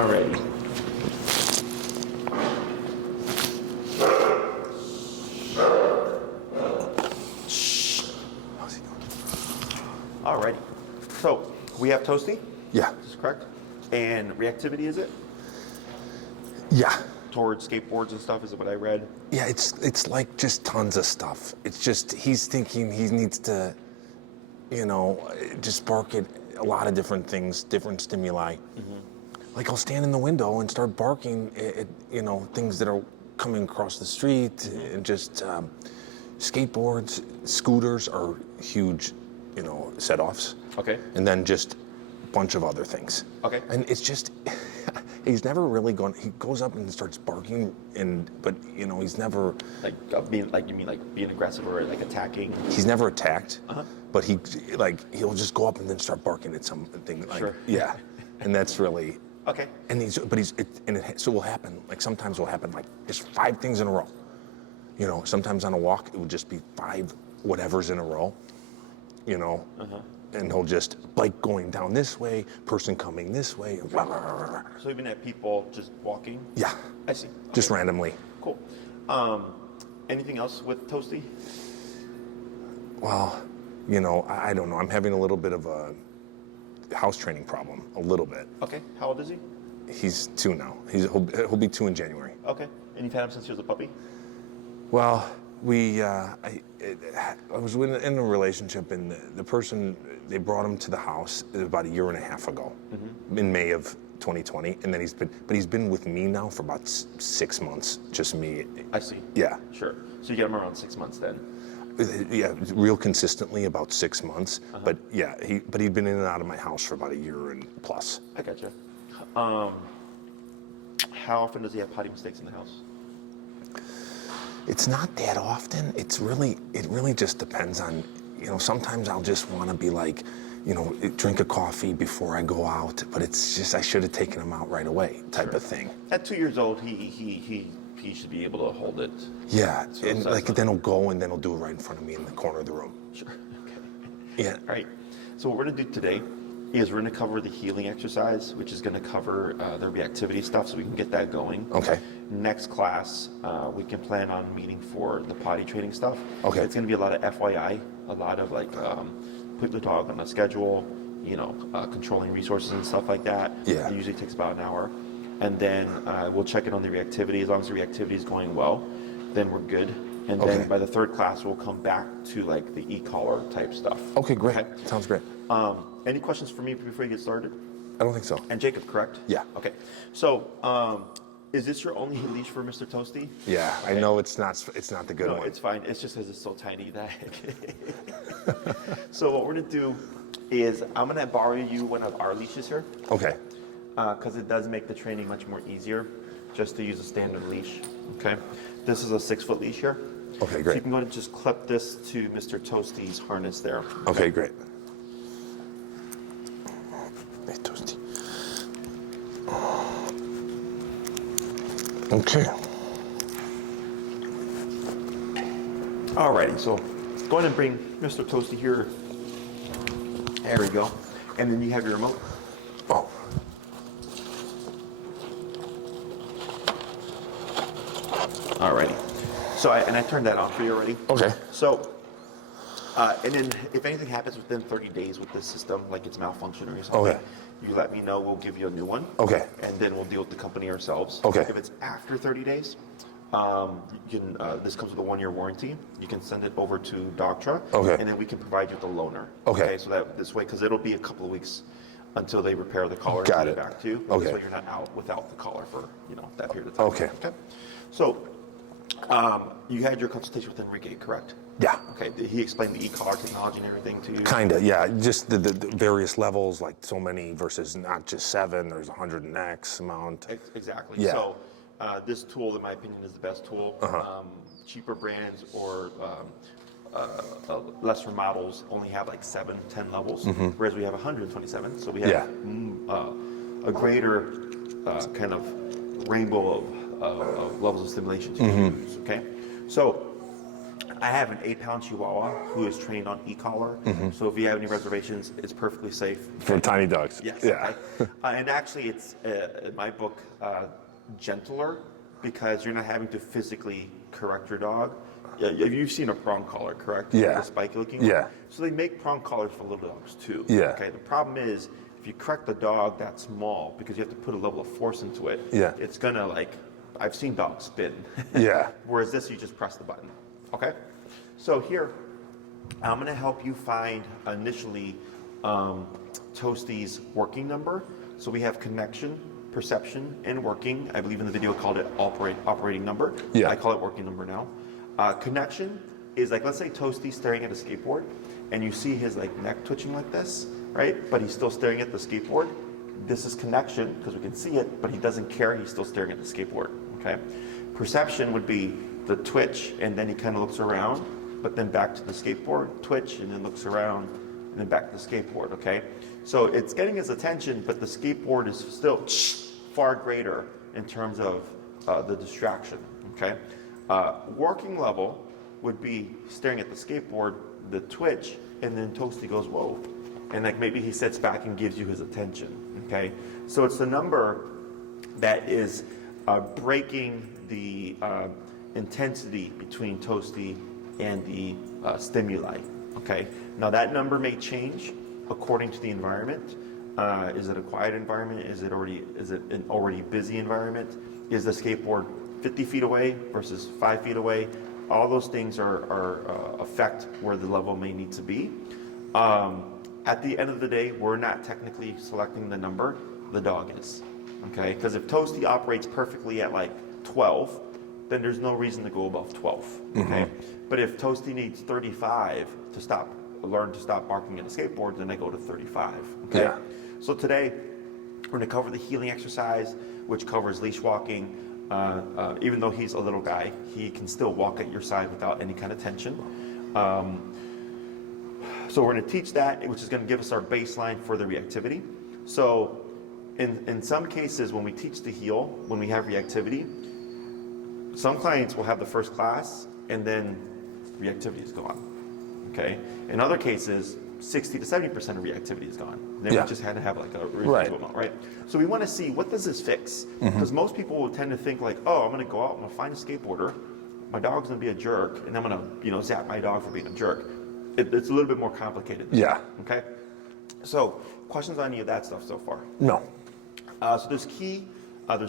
Alrighty. How's he doing? Alrighty. So we have Toasty. Yeah. Is this correct? And reactivity, is it? Yeah. Towards skateboards and stuff, is it what I read? Yeah, it's like just tons of stuff. It's just he's thinking he needs to, just bark at a lot of different things, different stimuli. Mm-hmm. Like I'll stand in the window and start barking at things that are coming across the street, and just skateboards, scooters are huge, set-offs. Okay. And then just a bunch of other things. Okay. And it's just, he's never really gone, he goes up and starts barking, but he's never... being aggressive or like attacking? He's never attacked, Uh-huh. but he'll just go up and then start barking at something. Sure. Yeah. And that's really... Okay. And so it will happen, like sometimes it will happen like just 5 things in a row. Sometimes on a walk, it would just be 5 whatevers in a row, Uh-huh. and he'll just, bike going down this way, person coming this way. Blah, blah, blah, blah. So even at people just walking? Yeah. I see. Just randomly. Cool. Anything else with Toasty? Well, I don't know. I'm having a little bit of a house training problem, a little bit. Okay. How old is he? He's 2 now. He'll be 2 in January. Okay. And you've had him since he was a puppy? Well, I was in a relationship, and the person, they brought him to the house about 1.5 years ago, in May of 2020, and then he's been with me now for about 6 months, just me. I see. Yeah. Sure. So you get him around 6 months then? Yeah, real consistently about 6 months, Uh-huh. but yeah, he'd been in and out of my house for about 1 year and plus. I gotcha. How often does he have potty mistakes in the house? It's not that often. It really just depends on, sometimes I'll just want to be like, drink a coffee before I go out, but it's just, I should have taken him out right away type of thing. At 2 years old, he should be able to hold it. Yeah, So and then he'll go and then he'll do it right in front of me in the corner of the room. Sure. Okay. Yeah. All right. So what we're gonna do today is we're gonna cover the healing exercise, which is gonna cover the reactivity stuff, so we can get that going. Okay. Next class, we can plan on meeting for the potty training stuff. Okay. It's gonna be a lot of FYI, a lot of put the dog on a schedule, controlling resources and stuff like that. Yeah. It usually takes about an hour. And then we'll check in on the reactivity. As long as the reactivity is going well, then we're good. And then Okay. by the 3rd class, we'll come back to like the e-collar type stuff. Okay, great. Okay. Sounds great. Any questions for me before you get started? I don't think so. And Jacob, correct? Yeah. Okay. So, is this your only leash for Mr. Toasty? Yeah, Okay. I know it's not the good No, one. it's fine. It's just because it's so tiny that. So what we're gonna do is I'm gonna borrow you one of our leashes here, Okay. because it does make the training much more easier, just to use a standard leash. Okay. This is a 6-foot leash here. Okay, So you great. can go ahead and just clip this to Mr. Toasty's harness there. Okay, great. Hey, Toasty. Okay. Alrighty, so go ahead and bring Mr. Toasty here. There we go. And then you have your remote. Oh. Alrighty. So I turned that on for you already. Okay. So, and then if anything happens within 30 days with this system, like it's malfunctioning or something, Okay. you let me know, we'll give you a new one. Okay. And then we'll deal with the company ourselves. Okay. If it's after 30 days, you can, this comes with a 1-year warranty. You can send it over to Dogtra. Okay. And then we can provide you with a loaner. Okay. So that this way, because it'll be a couple of weeks until they repair the collar Got and it. send it back to you. Okay. This way you're not out without the collar for, that period of time. Okay. Okay. So, you had your consultation with Enrique, correct? Yeah. Okay. Did he explain the e-collar technology and everything to you? Kinda, yeah. Just the various levels, like so many versus not just 7. There's 100 and X amount. Exactly. Yeah. So this tool, in my opinion, is the best tool. Cheaper brands or lesser models only have like 7, 10 levels, whereas we have 127. So we have a greater kind of rainbow of levels of stimulation to use. Okay. So I have an 8-pound Chihuahua who is trained on e-collar. So if you have any reservations, it's perfectly safe. For tiny dogs. Yes. Yeah. Okay. And actually, it's in my book gentler because you're not having to physically correct your dog. Yeah, you've seen a prong collar, correct? Yeah. The spiky looking one? Yeah. So they make prong collars for little dogs too. Yeah. Okay. The problem is if you correct the dog that small because you have to put a level of force into it. Yeah. It's gonna like I've seen dogs spin. Yeah. Whereas this, you just press the button. Okay. So here, I'm gonna help you find initially Toasty's working number. So we have connection, perception, and working. I believe in the video I called it operating number. Yeah. I call it working number now. Connection is like, let's say Toasty's staring at a skateboard and you see his like neck twitching like this, right? But he's still staring at the skateboard. This is connection because we can see it, but he doesn't care. He's still staring at the skateboard, okay? Perception would be the twitch and then he kind of looks around, but then back to the skateboard, twitch, and then looks around, and then back to the skateboard, okay? So it's getting his attention, but the skateboard is still far greater in terms of the distraction, okay? Working level would be staring at the skateboard, the twitch, and then Toasty goes, whoa. And like maybe he sits back and gives you his attention, okay? So it's the number that is breaking the intensity between Toasty and the stimuli, okay? Now that number may change according to the environment. Is it a quiet environment? Is it an already busy environment? Is the skateboard 50 feet away versus 5 feet away? All those things affect where the level may need to be. At the end of the day, we're not technically selecting the number, the dog is, okay? Because if Toasty operates perfectly at like 12, then there's no reason to go above 12, okay? But if Toasty needs 35 to learn to stop barking at a skateboard, then I go to 35, okay? Yeah. So today, we're gonna cover the healing exercise, which covers leash walking. Even though he's a little guy, he can still walk at your side without any kind of tension. So we're going to teach that, which is going to give us our baseline for the reactivity. So in some cases, when we teach the heel, when we have reactivity, some clients will have the first class and then reactivity is gone, okay? In other cases, 60 to 70% of reactivity is gone. Then we just had to have like a residual amount, right? So we want to see, what does this fix? Because most people will tend to think like, oh, I'm going to go out, I'm going to find a skateboarder, my dog's going to be a jerk, and I'm going to zap my dog for being a jerk. It's a little bit more complicated than that, okay? So questions on any of that stuff so far? No. So there's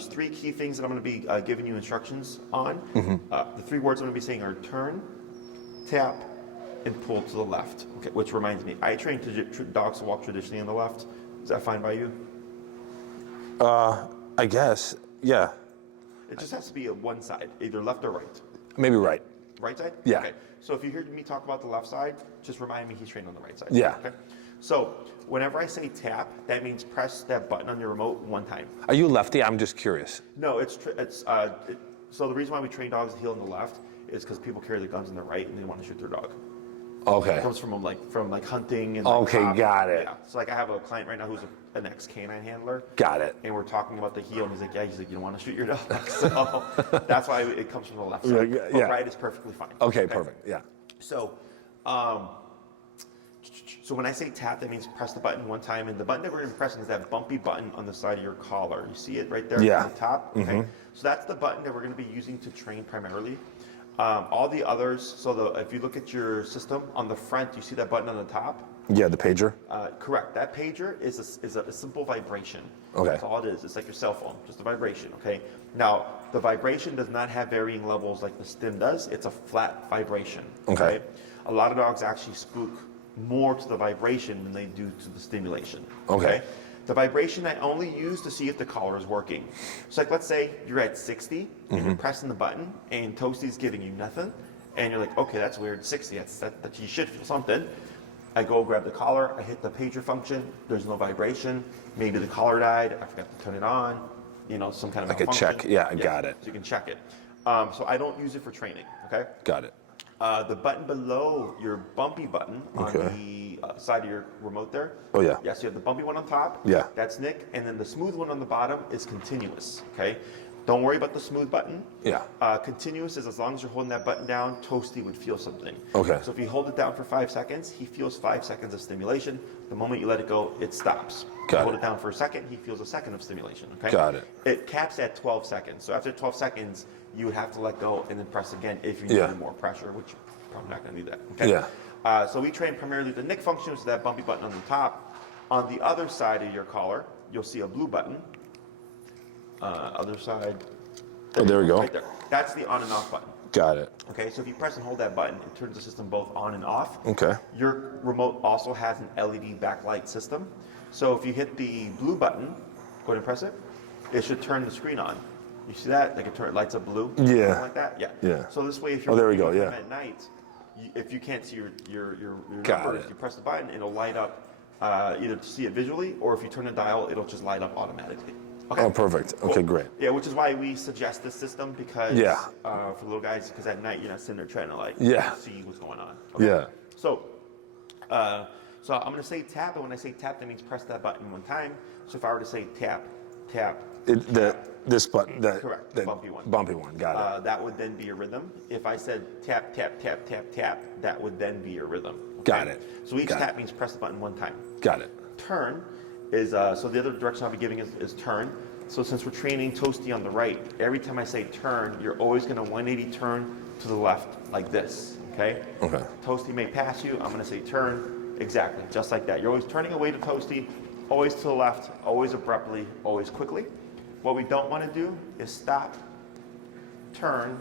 3 key things that I'm going to be giving you instructions on. The 3 words I'm going to be saying are turn, tap, and pull to the left. Okay, which reminds me, I train dogs to walk traditionally on the left. Is that fine by you? I guess, yeah. It just has to be on one side, either left or right. Maybe right. Right side? Yeah. Okay. So if you hear me talk about the left side, just remind me he's trained on the right side. Yeah. Okay. So whenever I say tap, that means press that button on your remote one time. Are you a lefty? I'm just curious. No, so the reason why we train dogs to heel on the left is because people carry their guns on the right and they want to shoot their dog. Okay. It comes from hunting and Okay, got it. Yeah. So like I have a client right now who's an ex-canine handler. Got it. And we're talking about the heel and he's like, you don't want to shoot your dog. So that's why it comes from the left side. Yeah. But right is perfectly fine. Okay, perfect. Yeah. So, so when I say tap, that means press the button one time, and the button that we're going to be pressing is that bumpy button on the side of your collar. You see it right there at the top? Okay. So that's the button that we're going to be using to train primarily. All the others, if you look at your system, on the front, you see that button on the top? Yeah, the pager? Correct. That pager is a simple vibration. Okay. That's all it is. It's like your cell phone, just a vibration, okay? Now, the vibration does not have varying levels like the stim does. It's a flat vibration. Okay. A lot of dogs actually spook more to the vibration than they do to the stimulation. Okay. The vibration I only use to see if the collar is working. So like let's say you're at 60 and you're pressing the button and Toasty's giving you nothing and you're like, okay, that's weird, 60, that you should feel something. I go grab the collar, I hit the pager function, there's no vibration, maybe the collar died, I forgot to turn it on, some kind of like a check, I got it. So you can check it. So I don't use it for training, okay? Got it. The button below your bumpy button on the side of your remote there. Oh, yeah. Yes, you have the bumpy one on top. Yeah. That's Nick. And then the smooth one on the bottom is continuous, okay? Don't worry about the smooth button. Yeah. Continuous is as long as you're holding that button down, Toasty would feel something. Okay. So if you hold it down for 5 seconds, he feels 5 seconds of stimulation. The moment you let it go, it stops. Got Hold it. it down for a second, he feels a second of stimulation. Okay. Got it. It caps at 12 seconds. So after 12 seconds, you would have to let go and then press again if you Yeah. need more pressure, which you're probably not going to do that. Okay. Yeah. So we train primarily the nick function, which is that bumpy button on the top. On the other side of your collar, you'll see a blue button. Other side. Oh, there we go. Right there. That's the on and off button. Got it. Okay, so if you press and hold that button, it turns the system both on and off. Okay. Your remote also has an LED backlight system. So if you hit the blue button, go ahead and press it, it should turn the screen on. You see that? Like it lights up blue? Yeah. Something like that? Yeah. Yeah. So this way, if you're Oh, there we go, working yeah. at night, if you can't see your Got numbers, it. you press the button, it'll light up either to see it visually, or if you turn the dial, it'll just light up automatically. Okay. Oh, perfect. Okay, Cool. great. Yeah, which is why we suggest this system because Yeah. for little guys, because at night you're not sitting there trying to like Yeah. see what's going on. Yeah. So, so I'm gonna say tap, and when I say tap, that means press that button one time. So if I were to say tap, tap, This button, correct, the the bumpy one. Bumpy one, got it. That would then be a rhythm. If I said tap, tap, tap, tap, tap, that would then be a rhythm. Got it. So each Got tap it. means press the button one time. Got it. Turn is, so the other direction I'll be giving is turn. So since we're training Toasty on the right, every time I say turn, you're always gonna 180 turn to the left like this, okay? Okay. Toasty may pass you, I'm gonna say turn, exactly, just like that. You're always turning away to Toasty, always to the left, always abruptly, always quickly. What we don't wanna do is stop, turn,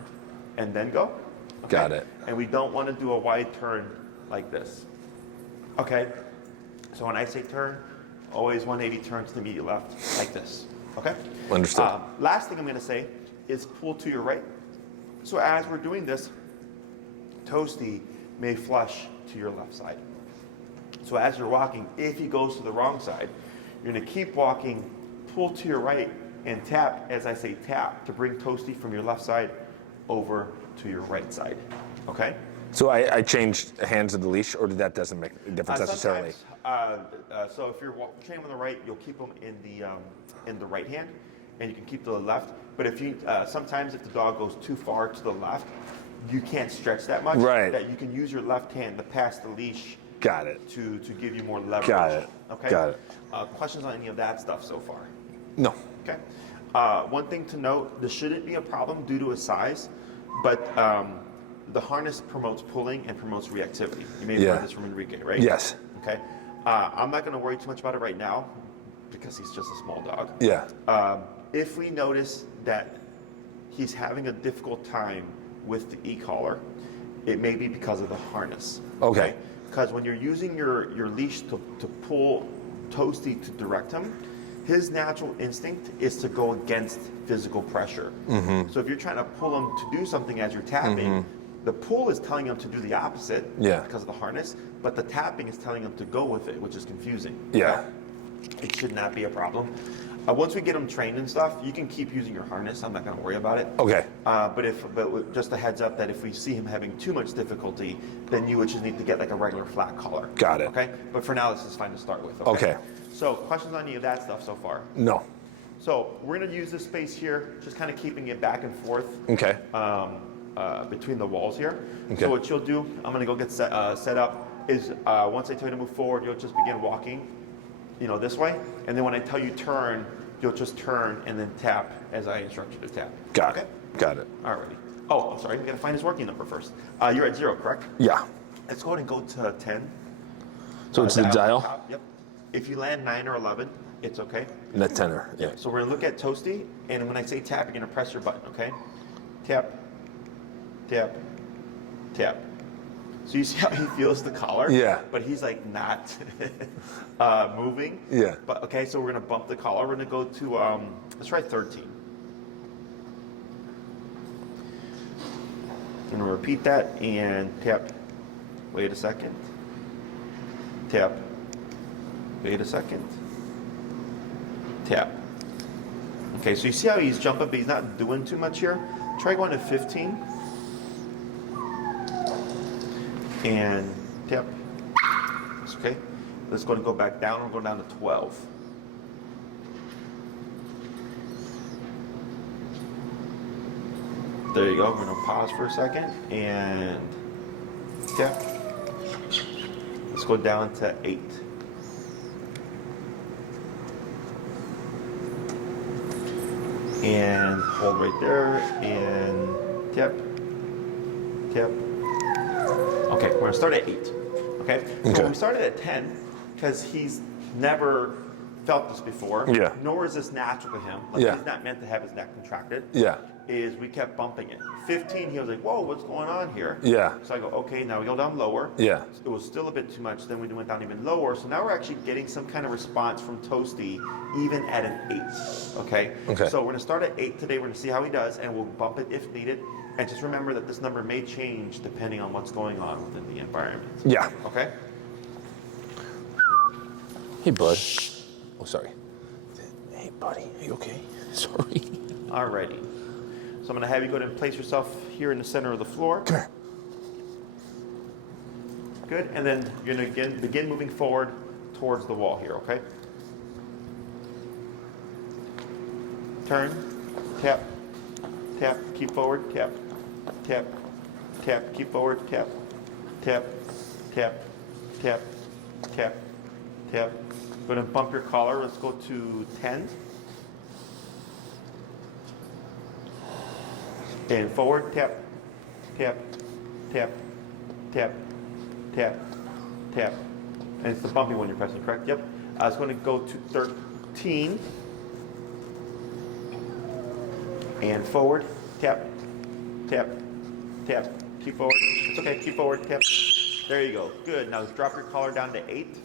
and then go. Okay? Got it. And we don't wanna do a wide turn like this, okay? So when I say turn, always 180 turn to the immediate left, like this, okay? Understood. Last thing I'm gonna say is pull to your right. So as we're doing this, Toasty may flush to your left side. So as you're walking, if he goes to the wrong side, you're gonna keep walking, pull to your right, and tap, as I say tap, to bring Toasty from your left side over to your right side, okay? So I changed hands of the leash, or that doesn't make a difference necessarily? Sometimes, so if you're training on the right, you'll keep them in the right hand, and you can keep the left. But if you sometimes if the dog goes too far to the left, you can't stretch that much. Right. That you can use your left hand to pass the leash Got it. to give you more leverage. Got it. Okay. Got it. Questions on any of that stuff so far? No. Okay. One thing to note: this shouldn't be a problem due to his size, but the harness promotes pulling and promotes reactivity. You may have Yeah. heard this from Enrique, right? Yes. Okay. I'm not going to worry too much about it right now because he's just a small dog. Yeah. If we notice that he's having a difficult time with the e-collar, it may be because of the harness. Okay. Because when you're using your leash to pull Toasty to direct him, his natural instinct is to go against physical pressure. Mm-hmm. So if you're trying to pull him to do something as you're tapping, the pull is telling him to do the opposite Yeah. because of the harness, but the tapping is telling him to go with it, which is confusing. Yeah. It should not be a problem. Once we get him trained and stuff, you can keep using your harness. I'm not going to worry about it. Okay. But just a heads up that if we see him having too much difficulty, then you would just need to get like a regular flat collar. Got it. Okay. But for now, this is fine to start with. Okay. So questions on any of that stuff so far? No. So we're going to use this space here, just kind of keeping it back and forth. Okay. Between the walls here. Okay. So what you'll do, I'm going to go get set up, is once I tell you to move forward, you'll just begin walking, this way. And then when I tell you turn, you'll just turn and then tap as I instruct you to tap. Got it. Got it. Alrighty. Oh, I'm sorry, we got to find his working number first. You're at 0, correct? Yeah. Let's go ahead and go to 10. So it's the at dial? top. Yep. If you land 9 or 11, it's okay. And the tenor. Yeah. So we're going to look at Toasty, and when I say tap, you're going to press your button, okay? Tap, tap, tap. So you see how he feels the collar? Yeah. But he's like not moving. Yeah. But okay, so we're going to bump the collar. We're going to go to, let's try 13. I'm going to repeat that and tap. Wait a second. Tap. Wait a second. Tap. Okay, so you see how he's jumping, but he's not doing too much here. Try going to 15. And tap. It's okay. Let's go back down. We're going down to 12. There you go. We're gonna pause for a second and tap. Let's go down to 8. And hold right there and tap, tap. Okay, we're gonna start at 8. Okay? So Okay. when we started at 10, because he's never felt this before, Yeah. nor is this natural to him. Like Yeah. he's not meant to have his neck contracted. Yeah. Is we kept bumping it. 15, he was like, whoa, what's going on here? Yeah. So I go, okay, now we go down lower. Yeah. It was still a bit too much. Then we went down even lower. So now we're actually getting some kind of response from Toasty, even at an 8. Okay? Okay. So we're going to start at 8 today. We're going to see how he does, and we'll bump it if needed. And just remember that this number may change depending on what's going on within the environment. Yeah. Okay? Hey, bud. Oh, sorry. Hey, buddy. Are you okay? Sorry. Alrighty. So I'm going to have you go ahead and place yourself here in the center of the floor. Come here. Good. And then you're going to begin moving forward towards the wall here, okay? Turn, tap, tap, keep forward, tap, tap, tap, keep forward, tap, tap, tap, tap, tap, tap. Go ahead and bump your collar. Let's go to 10. And forward, tap, tap, tap, tap, tap, tap. And it's the bumpy one you're pressing, correct? Yep. I was going to go to 13. And forward, tap, tap, tap. Keep forward. It's okay, keep forward, tap. There you go. Good. Now drop your collar down to 8.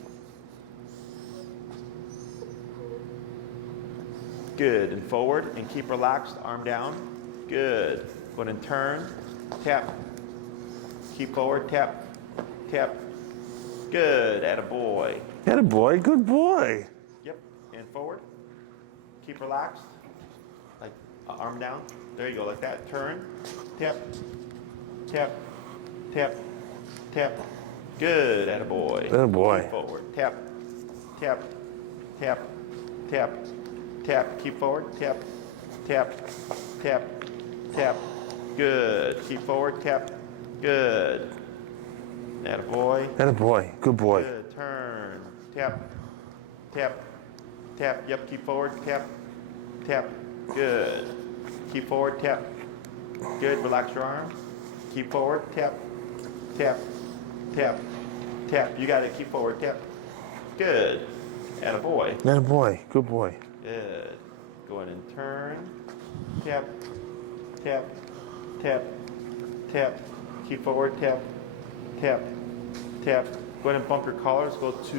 Good. And forward and keep relaxed, arm down. Good. Go ahead and turn, tap. Keep forward, tap, tap. Good. Attaboy. Attaboy. Good boy. Yep. And forward. Keep relaxed. Like arm down. There you go, like that. Turn, tap, tap, tap, tap. Good. Attaboy. Attaboy. Keep forward. Tap, tap, tap, tap, tap. Keep forward. Tap, tap, tap, tap. Good. Keep forward. Tap. Good. Attaboy. Attaboy. Good boy. Good. Turn. Tap. Tap. Tap. Yep. Keep forward. Tap. Tap. Good. Keep forward. Tap. Good. Relax your arm. Keep forward. Tap. Tap. Tap. Tap. You got it. Keep forward. Tap. Good. Attaboy. Attaboy. Good boy. Good. Go ahead and turn. Tap. Tap. Tap. Tap. Keep forward. Tap. Tap. Tap. Go ahead and bump your collar. Let's go to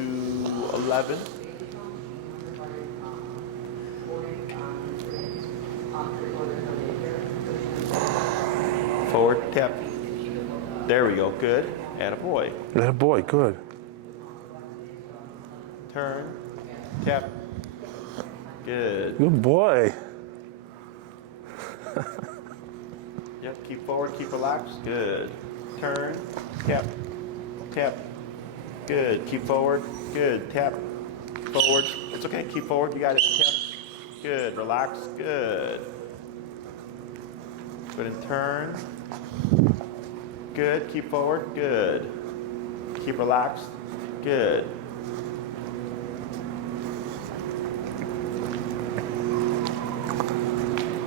11. Forward. Tap. There we go. Good. Attaboy. Attaboy. Good. Turn. Tap. Good. Good boy. Yep, keep forward, keep relaxed. Good. Turn, tap, tap. Good. Keep forward. Good. Tap. Forward. It's okay. Keep forward. You got it. Tap. Good. Relax. Good. Good and turn. Good. Keep forward. Good. Keep relaxed. Good.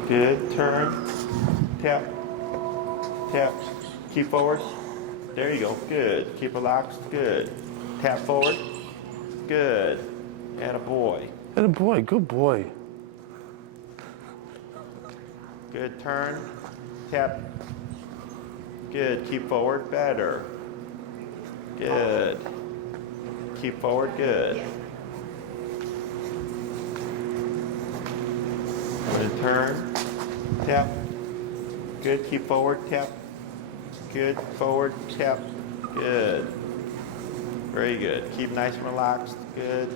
Good. Turn. Tap. Tap. Keep forward. There you go. Good. Keep relaxed. Good. Tap forward. Good. Attaboy. Attaboy. Good boy. Good. Turn. Tap. Good. Keep forward. Better. Good. Keep forward. Good. Good. Turn. Tap. Good. Keep forward. Tap. Good. Forward. Tap. Good. Very good. Keep nice and relaxed. Good.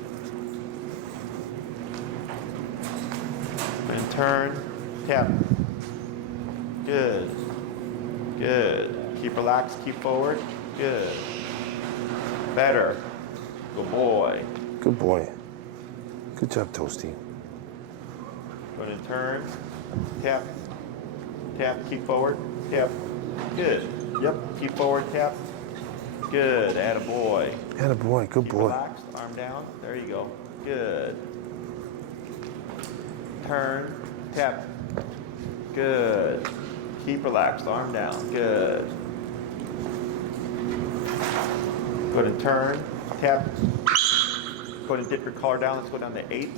And turn. Tap. Good. Good. Keep relaxed. Keep forward. Good. Better. Good boy. Good boy. Good job, Toasty. Go ahead and turn. Tap. tap, keep forward, tap. Good. Yep, keep forward, tap. Good, attaboy. Attaboy, good Keep boy. relaxed, arm down. There you go. Good. Turn, tap. Good. Keep relaxed, arm down. Good. Go ahead and turn, tap. Go ahead and dip your collar down. Let's go down to 8.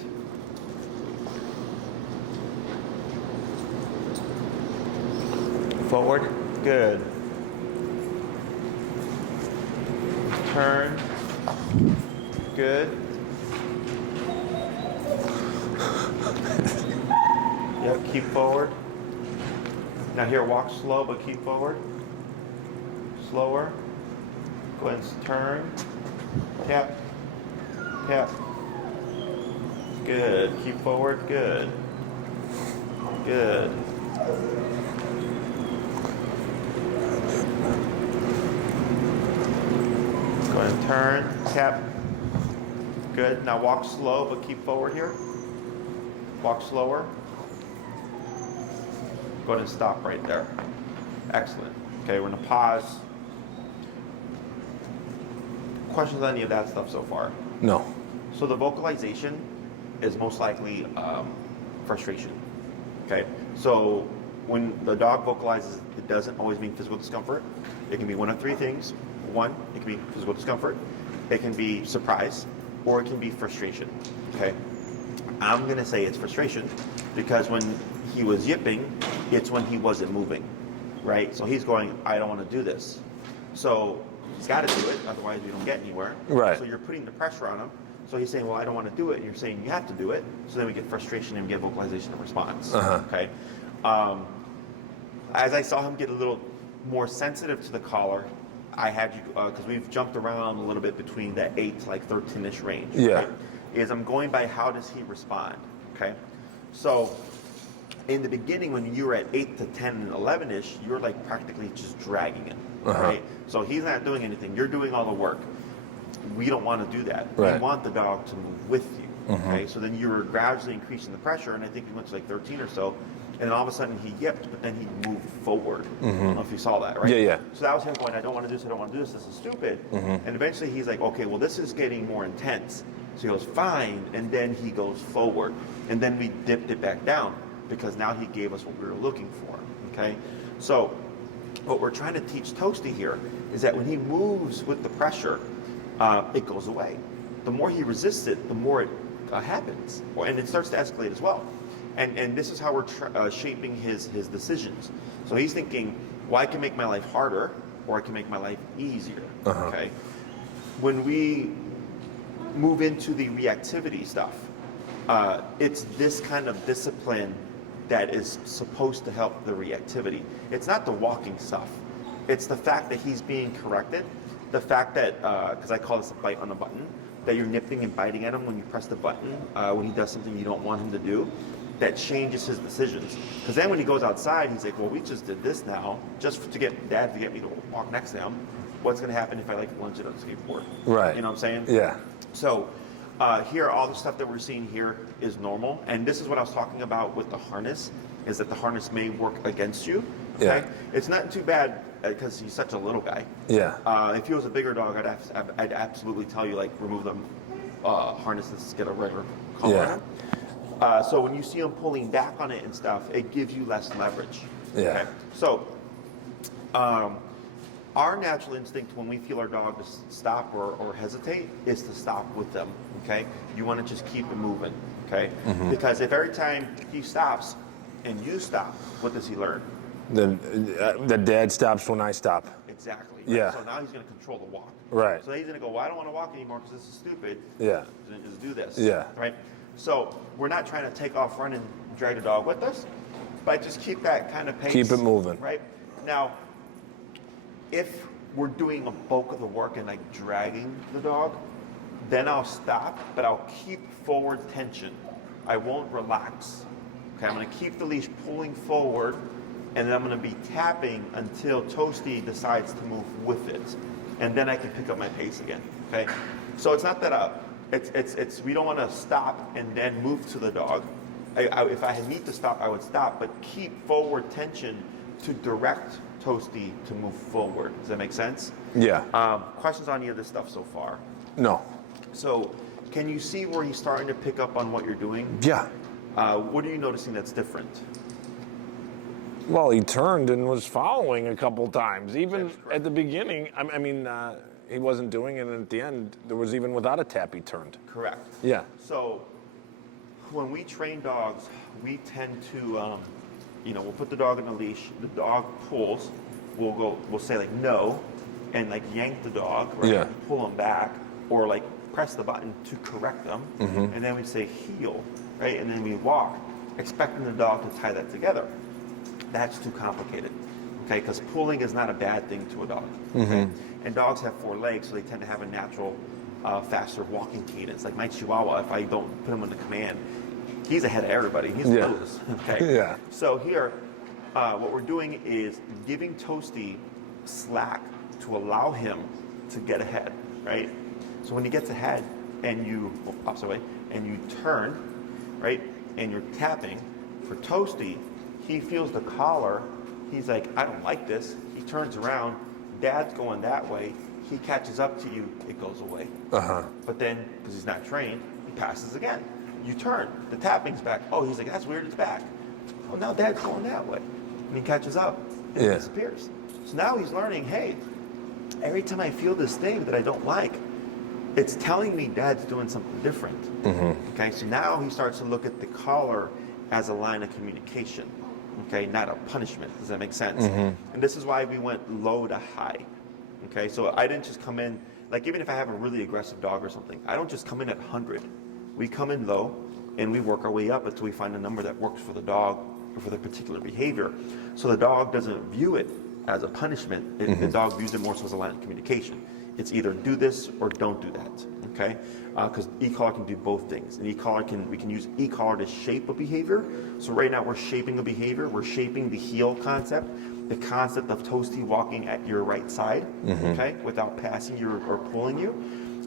Forward, good. Turn, good. Yep, keep forward. Now here, walk slow, but keep forward. Slower. Go ahead and turn. Tap. Tap. Good. Keep forward. Good. Good. Go ahead and turn. Tap. Good. Now walk slow, but keep forward here. Walk slower. Go ahead and stop right there. Excellent. Okay, we're going to pause. Questions on any of that stuff so far? No. So the vocalization is most likely frustration. Okay, so when the dog vocalizes, it doesn't always mean physical discomfort. It can be one of 3 things. 1, it can be physical discomfort. It can be surprise, or it can be frustration. Okay, I'm going to say it's frustration because when he was yipping, it's when he wasn't moving, right? So he's going, I don't want to do this. So he's got to do it, otherwise we don't get anywhere. Right. So you're putting the pressure on him. So he's saying, well, I don't want to do it. And you're saying you have to do it. So then we get frustration and we get vocalization and response. Okay. As I saw him get a little more sensitive to the collar, I had you, because we've jumped around a little bit between that 8 to like 13-ish range. Yeah. Right? Is I'm going by how does he respond. Okay. So in the beginning, when you were at 8 to 10 and 11-ish, you're like practically just dragging him. Right. So he's not doing anything. You're doing all the work. We don't want to do that. Right. We want the dog to move with you. Okay, so then you were gradually increasing the pressure, and I think he went to like 13 or so, and then all of a sudden he yipped, but then he moved forward. I don't know if you saw that, right? Yeah, yeah. So that was him going, I don't want to do this, I don't want to do this, this is stupid. And eventually he's like, okay, well this is getting more intense. So he goes, fine, and then he goes forward. And then we dipped it back down, because now he gave us what we were looking for, okay? So what we're trying to teach Toasty here is that when he moves with the pressure, it goes away. The more he resists it, the more it happens, and it starts to escalate as well. And this is how we're shaping his decisions. So he's thinking, well, I can make my life harder, or I can make my life easier. Okay. When we move into the reactivity stuff, it's this kind of discipline that is supposed to help the reactivity. It's not the walking stuff. It's the fact that he's being corrected. The fact that, because I call this a bite on the button, that you're nipping and biting at him when you press the button, when he does something you don't want him to do, that changes his decisions. Because then when he goes outside, he's like, well, we just did this now, just to get Dad to get me to walk next to him. What's going to happen if I like lunge it on the skateboard? Right. You know what I'm saying? Yeah. So here, all the stuff that we're seeing here is normal. And this is what I was talking about with the harness, is that the harness may work against you. Okay? Yeah. It's not too bad because he's such a little guy. Yeah. If he was a bigger dog, I'd absolutely tell you, like, remove the harness and get a regular collar on him. So when you see him pulling back on it and stuff, it gives you less leverage. Yeah. Okay? So our natural instinct when we feel our dog to stop or hesitate is to stop with them. Okay? You want to just keep it moving. Okay? Because if every time he stops and you stop, what does he learn? The dad stops when I stop. Exactly. Right? Yeah. So now he's going to control the walk. Right. So he's going to go, well, I don't want to walk anymore because this is stupid. Yeah. Then just do this. Yeah. Right? So we're not trying to take off running and drag the dog with us, but just keep that kind of pace. Keep it moving. Right? Now, if we're doing a bulk of the work and like dragging the dog, then I'll stop, but I'll keep forward tension. I won't relax. Okay, I'm going to keep the leash pulling forward, and then I'm going to be tapping until Toasty decides to move with it, and then I can pick up my pace again. Okay, so it's not that it's we don't want to stop and then move to the dog. If I need to stop, I would stop, but keep forward tension to direct Toasty to move forward. Does that make sense? Yeah. Questions on any of this stuff so far? No. So, can you see where he's starting to pick up on what you're doing? Yeah. What are you noticing that's different? Well, he turned and was following a couple times. Even at the beginning, he wasn't doing it, and at the end, there was even without a tap, he turned. Correct. Yeah. So, when we train dogs, we tend to, we'll put the dog in a leash. The dog pulls. We'll say like no, and like yank the dog, right? Yeah. Pull them back, or like press the button to correct them, and then we say heel, right? And then we walk, expecting the dog to tie that together. That's too complicated, okay? Because pulling is not a bad thing to a dog, okay? And dogs have 4 legs, so they tend to have a natural, faster walking cadence. Like my Chihuahua, if I don't put him in the command, he's ahead of everybody. He's the nose, okay? Yeah. So here, what we're doing is giving Toasty slack to allow him to get ahead, right? So when he gets ahead and you pops away and you turn, right, and you're tapping, for Toasty, he feels the collar. He's like, I don't like this. He turns around. Dad's going that way. He catches up to you. It goes away. But then, because he's not trained, he passes again. You turn. The tapping's back. Oh, he's like, that's weird. It's back. Oh, now Dad's going that way. And he catches up. And it disappears. So now he's learning, hey, every time I feel this thing that I don't like, it's telling me Dad's doing something different. Okay, so now he starts to look at the collar as a line of communication. Okay, not a punishment. Does that make sense? And this is why we went low to high. Okay, so I didn't just come in, like even if I have a really aggressive dog or something, I don't just come in at 100. We come in low and we work our way up until we find a number that works for the dog or for the particular behavior. So the dog doesn't view it as a punishment. The dog views it more so as a line of communication. It's either do this or don't do that. Okay, because e-collar can do both things. And we can use e-collar to shape a behavior. So right now we're shaping a behavior. We're shaping the heel concept, the concept of Toasty walking at your right side, okay, without passing you or pulling you.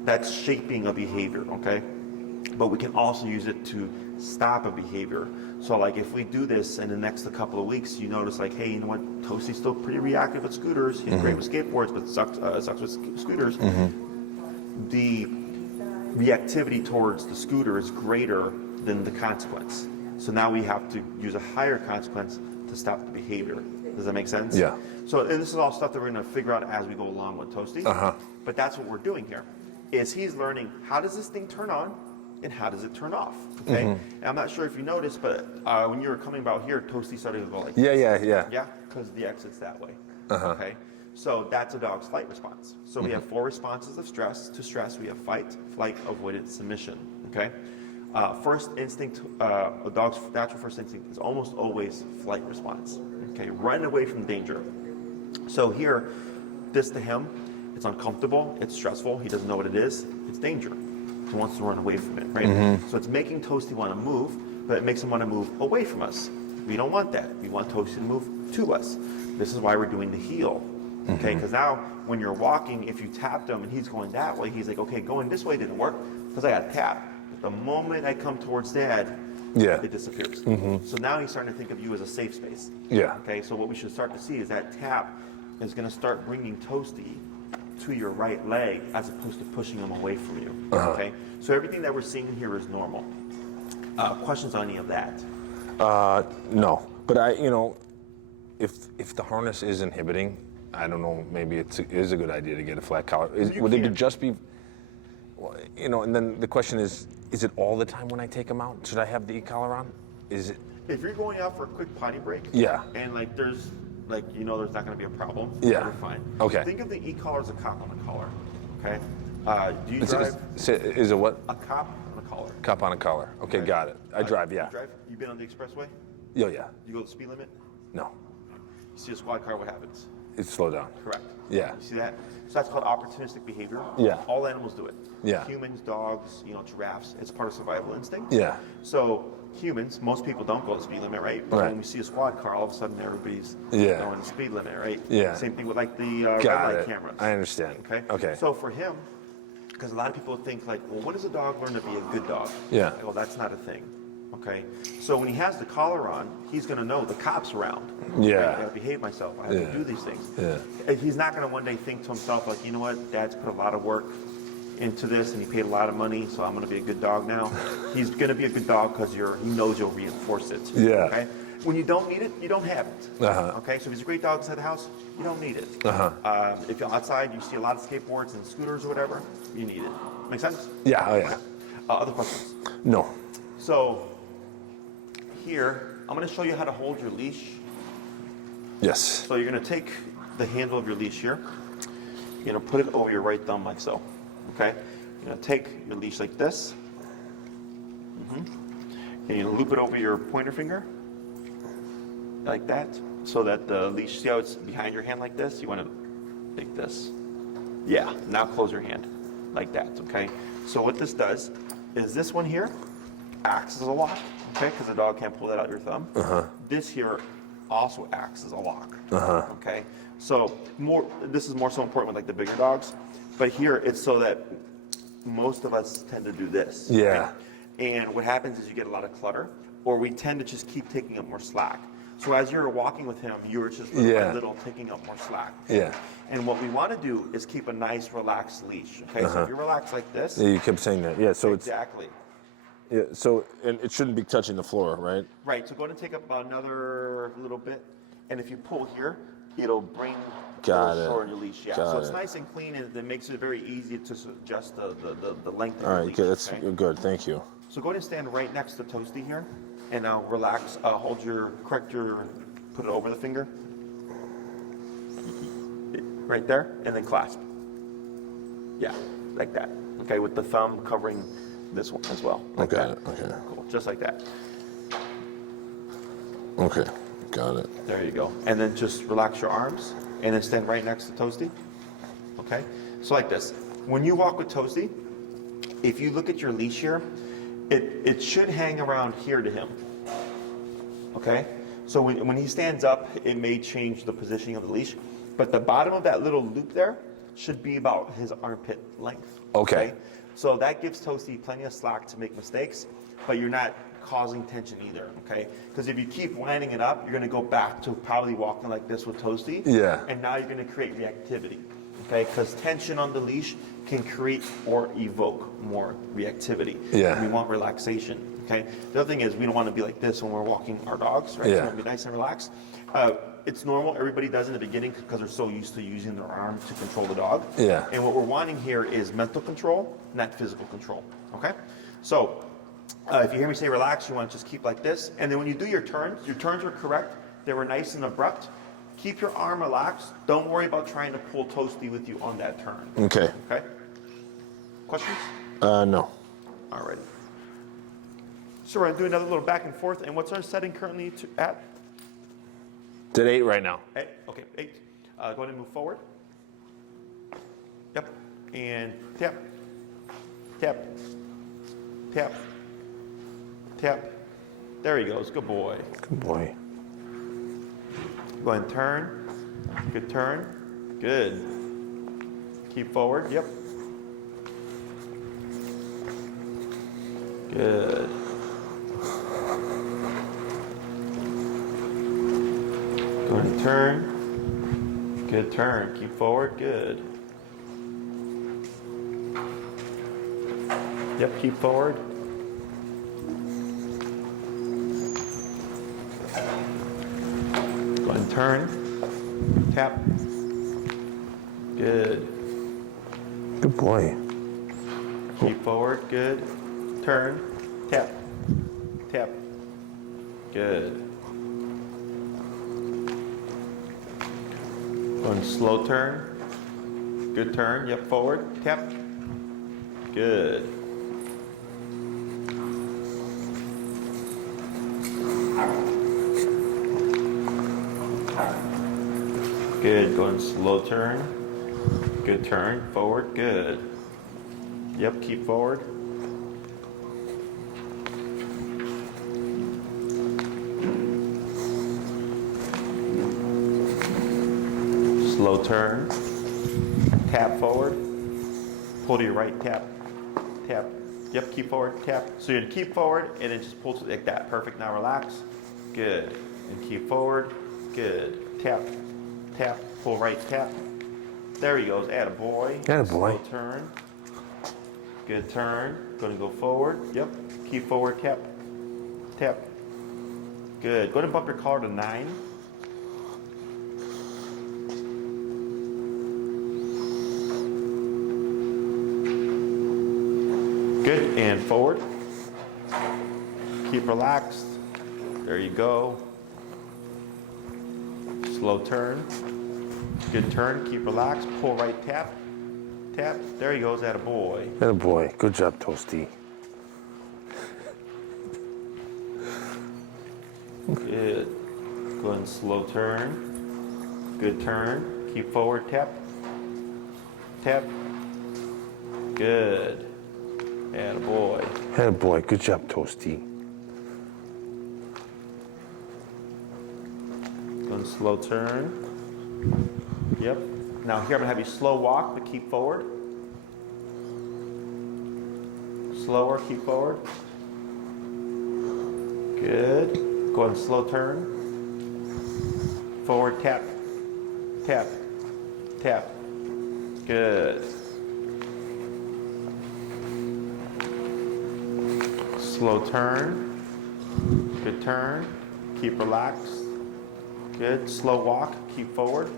That's shaping a behavior, okay? But we can also use it to stop a behavior. So like if we do this in the next couple of weeks, you notice like, hey, you know what, Toasty's still pretty reactive with scooters. He's great with skateboards, but sucks with scooters. The reactivity towards the scooter is greater than the consequence. So now we have to use a higher consequence to stop the behavior. Does that make sense? Yeah. So and this is all stuff that we're going to figure out as we go along with Toasty. But that's what we're doing here, is he's learning how does this thing turn on and how does it turn off, okay? And I'm not sure if you noticed, but when you were coming about here, Toasty started to go like this. Yeah, because the exit's that way, okay? So that's a dog's flight response. So we have 4 responses of stress. To stress, we have fight, flight, avoidance, submission, okay? First instinct, a dog's natural first instinct is almost always flight response, okay? Run away from danger. So here, this to him, it's uncomfortable, it's stressful, he doesn't know what it is, it's danger. He wants to run away from it, right? So it's making Toasty want to move, but it makes him want to move away from us. We don't want that. We want Toasty to move to us. This is why we're doing the heel. Okay, because now when you're walking, if you tapped him and he's going that way, he's like, okay, going this way didn't work because I got tapped. But the moment I come towards Dad, it disappears. So now he's starting to think of you as a safe space. Okay, so what we should start to see is that tap is going to start bringing Toasty to your right leg as opposed to pushing him away from you. Okay, so everything that we're seeing here is normal. Questions on any of that? No, but if the harness is inhibiting, I don't know, maybe it is a good idea to get a flat collar. Would it just be, and then the question is it all the time when I take them out? Should I have the e-collar on? Is it? If you're going out for a quick potty break, and there's not going to be a problem, you're fine. Okay. Think of the e-collar as a cop on a collar, okay? Do you drive? Is it what? A cop on a collar. Cop on a collar. Okay, got it. I drive, yeah. You drive? You been on the expressway? Yeah. You go the speed limit? No. You see a squad car, what happens? It's slow down. Correct. Yeah. You see that? So that's called opportunistic behavior. Yeah. All animals do it. Yeah. Humans, dogs, giraffes. It's part of survival instinct. Yeah. So humans, most people don't go the speed limit, right? But when we see a squad car, all of a sudden everybody's going the speed limit, right? Yeah. Same thing with the red light cameras. I understand. Okay. So for him, because a lot of people think like, well, when does a dog learn to be a good dog? Yeah. Well, that's not a thing. Okay, so when he has the collar on, he's going to know the cop's around. Yeah. I got to behave myself. I have to do these things. Yeah. He's not going to one day think to himself, like, you know what, Dad's put a lot of work into this and he paid a lot of money, so I'm going to be a good dog now. He's going to be a good dog because he knows you'll reinforce it. Yeah. Okay? When you don't need it, you don't have it. Okay, so if he's a great dog inside the house, you don't need it. If you're outside, you see a lot of skateboards and scooters or whatever, you need it. Make sense? Yeah, oh yeah. Other questions? No. So here, I'm going to show you how to hold your leash. Yes. So you're going to take the handle of your leash here. You're going to put it over your right thumb like so. Okay? You're going to take your leash like this. And you're going to loop it over your pointer finger. Like that. So that the leash, see how it's behind your hand like this? You want to like this. Yeah. Now close your hand. Like that. Okay? So what this does is this one here acts as a lock. Okay? Because the dog can't pull that out of your thumb. This here also acts as a lock. Okay? So this is more so important with like the bigger dogs. But here it's so that most of us tend to do this. Yeah. Okay? And what happens is you get a lot of clutter, or we tend to just keep taking up more slack. So as you're walking with him, you're just little by little taking up more slack. Yeah. And what we want to do is keep a nice relaxed leash. Okay, so if you relax like this. Yeah, you kept saying that. Yeah, so exactly. Yeah, so and it shouldn't be touching the floor, right? Right. So go ahead and take up about another little bit, and if you pull here, it'll bring short on your leash. Yeah. So it's nice and clean, and it makes it very easy to adjust the length of your leash. All right, that's good. Thank you. So go ahead and stand right next to Toasty here, and now relax. Put it over the finger, right there, and then clasp. Yeah, like that. Okay, with the thumb covering this one as well. Like that. Okay. Cool, just like that. Okay, got it. There you go. And then just relax your arms, and then stand right next to Toasty. Okay, so like this. When you walk with Toasty, if you look at your leash here, it should hang around here to him. Okay? So when he stands up, it may change the positioning of the leash, but the bottom of that little loop there should be about his armpit length. Okay. So that gives Toasty plenty of slack to make mistakes, but you're not causing tension either, okay? Because if you keep winding it up, you're going to go back to probably walking like this with Toasty. Yeah. And now you're going to create reactivity, okay? Because tension on the leash can create or evoke more reactivity. Yeah. We want relaxation. Okay. The other thing is we don't want to be like this when we're walking our dogs, right? Yeah. We want to be nice and relaxed. It's normal. Everybody does in the beginning because they're so used to using their arm to control the dog. Yeah. And what we're wanting here is mental control, not physical control. Okay. So if you hear me say relax, you want to just keep like this. And then when you do your turns are correct. They were nice and abrupt. Keep your arm relaxed. Don't worry about trying to pull Toasty with you on that turn. Okay. Okay. Questions? No. All right. So we're going to do another little back and forth. And what's our setting currently at? It's at 8 right now. 8. Okay, 8. Go ahead and move forward. Yep. And tap. Tap. Tap. Tap. There he goes. Good boy. Good boy. Go ahead and turn. Good turn. Good. Keep forward. Yep. Good. Go ahead and turn. Good turn. Keep forward. Good. Yep, keep forward. Go ahead and turn. Tap. Good. Good boy. Keep forward. Good. Turn. Tap. Tap. Good. One slow turn. Good turn. Yep, forward. Tap. Good. Good. Go and slow turn. Good turn. Forward. Good. Yep, keep forward. Slow turn. Tap forward. Pull to your right. Tap. Tap. Yep, keep forward, tap. So you're gonna keep forward and then just pull to like that. Perfect, now relax. Good. And keep forward. Good. Tap, tap, pull right, tap. There he goes, attaboy. Attaboy. Slow turn. Good turn. Gonna go forward. Yep. Keep forward, tap, tap. Good. Go ahead and bump your collar to 9. Good, and forward. Keep relaxed. There you go. Slow turn. Good turn, keep relaxed. Pull right, tap, tap. There he goes, attaboy. Attaboy. Good job, Toasty. Good. Go ahead and slow turn. Good turn. Keep forward, tap, tap. Good. Attaboy. Attaboy. Good job, Toasty. Go and slow turn. Yep. Now here I'm gonna have you slow walk, but keep forward. Slower, keep forward. Good. Go ahead and slow turn. Forward, tap, tap, tap. Good. Slow turn. Good turn. Keep relaxed. Good. Slow walk. Keep forward.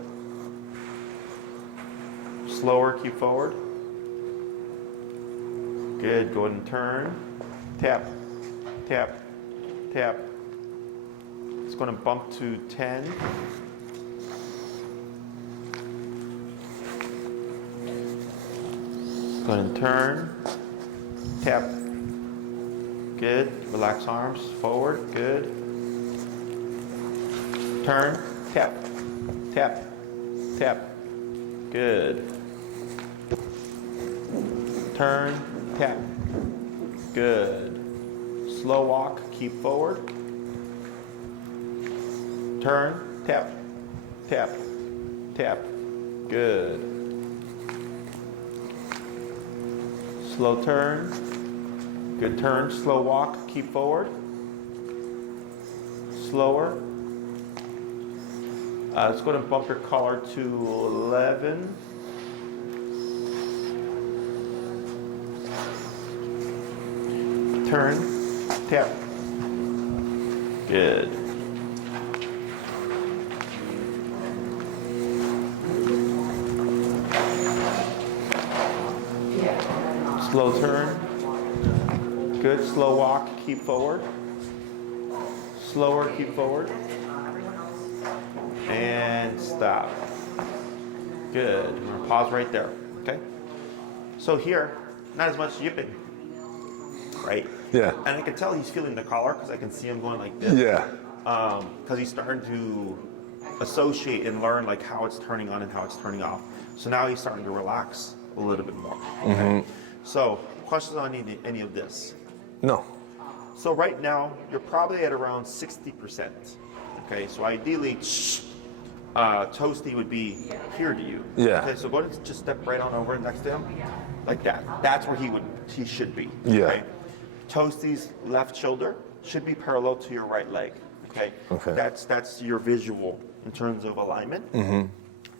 Slower. Keep forward. Good. Go ahead and turn. Tap. Tap. Tap. It's going to bump to 10. Go ahead and turn. Tap. Good. Relax arms. Forward. Good. Turn. Tap. Tap. Tap. Good. Turn. Tap. Good. Slow walk. Keep forward. Turn. Tap. Tap. Tap. Good. Slow turn. Good turn. Slow walk. Keep forward. Slower. Let's go ahead and bump your collar to 11. Turn. Tap. Good. Slow turn. Good. Slow walk. Keep forward. Slower. Keep forward. And stop. Good. I'm gonna pause right there. Okay. So here, not as much yipping, right? Yeah. And I can tell he's feeling the collar because I can see him going like this. Yeah. Because he's starting to associate and learn like how it's turning on and how it's turning off. So now he's starting to relax a little bit more. Okay. So, questions on any of this? No. So right now you're probably at around 60%. Okay. So ideally, Toasty would be here to you. Yeah. Okay. So go ahead and just step right on over next to him, like that. That's where he should be. Yeah. Okay? Toasty's left shoulder should be parallel to your right leg. Okay. Okay. That's your visual in terms of alignment. Mm-hmm.